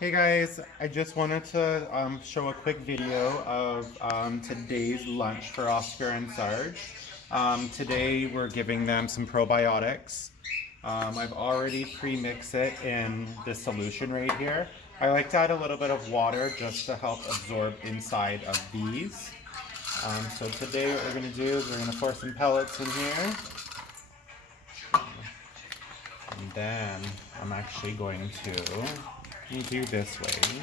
Hey guys, I just wanted to show a quick video of today's lunch for Oscar and Sarge. Today we're giving them some probiotics. I've already pre-mixed it in the solution right here. I like to add a little bit of water just to help absorb inside of these. So today what we're going to do is we're going to pour some pellets in here. And then I'm actually going to do this way.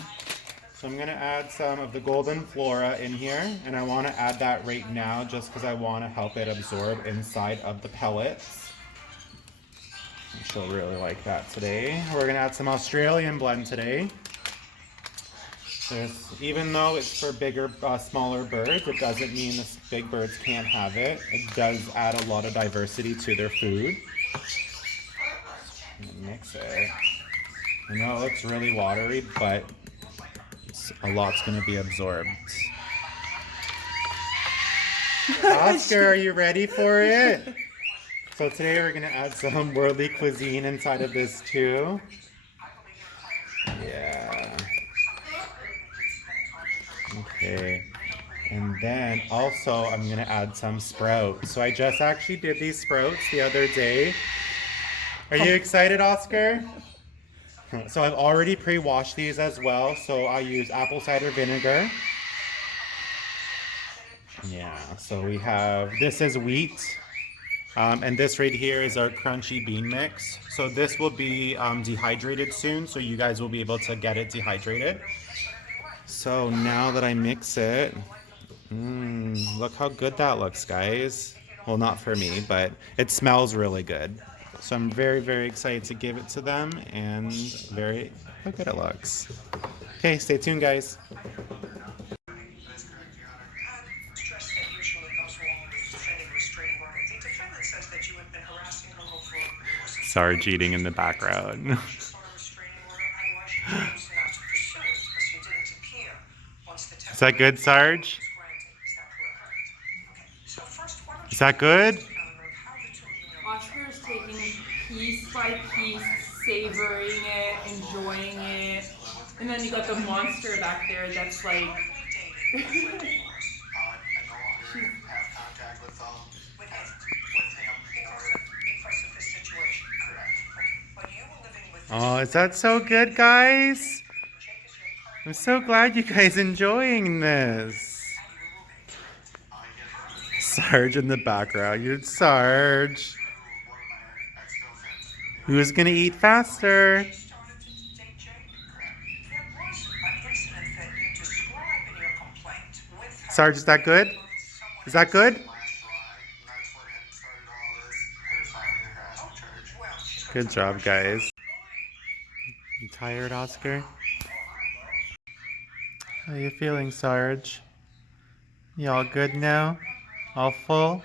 So I'm going to add some of the golden flora in here, and I want to add that right now just because I want to help it absorb inside of the pellets. She'll really like that today. We're going to add some Australian blend today. Even though it's for bigger, smaller birds, it doesn't mean the big birds can't have it. It does add a lot of diversity to their food. Mix it. I know it looks really watery, but a lot's going to be absorbed. Oscar, are you ready for it? So today we're going to add some worldly cuisine inside of this too. Yeah. Okay. And then also I'm going to add some sprouts. So I just actually did these sprouts the other day. Are you excited, Oscar? So I've already pre-washed these as well. So I use apple cider vinegar. Yeah, so we have, this is wheat. And this right here is our crunchy bean mix. So this will be dehydrated soon, so you guys will be able to get it dehydrated. So now that I mix it, look how good that looks, guys. Well, not for me, but it smells really good. So I'm very, very excited to give it to them, and how good it looks. Okay, stay tuned, guys. Sarge eating in the background. Is that good, Sarge? Is that good? Oscar is taking piece by piece, savoring it, enjoying it. And then you got the monster back there that's like... Oh, is that so good, guys? I'm so glad you guys enjoying this. Sarge in the background. You're Sarge. Who's gonna eat faster? Sarge, is that good? Is that good? Good job, guys. You tired, Oscar? How you feeling, Sarge? You all good now? All full?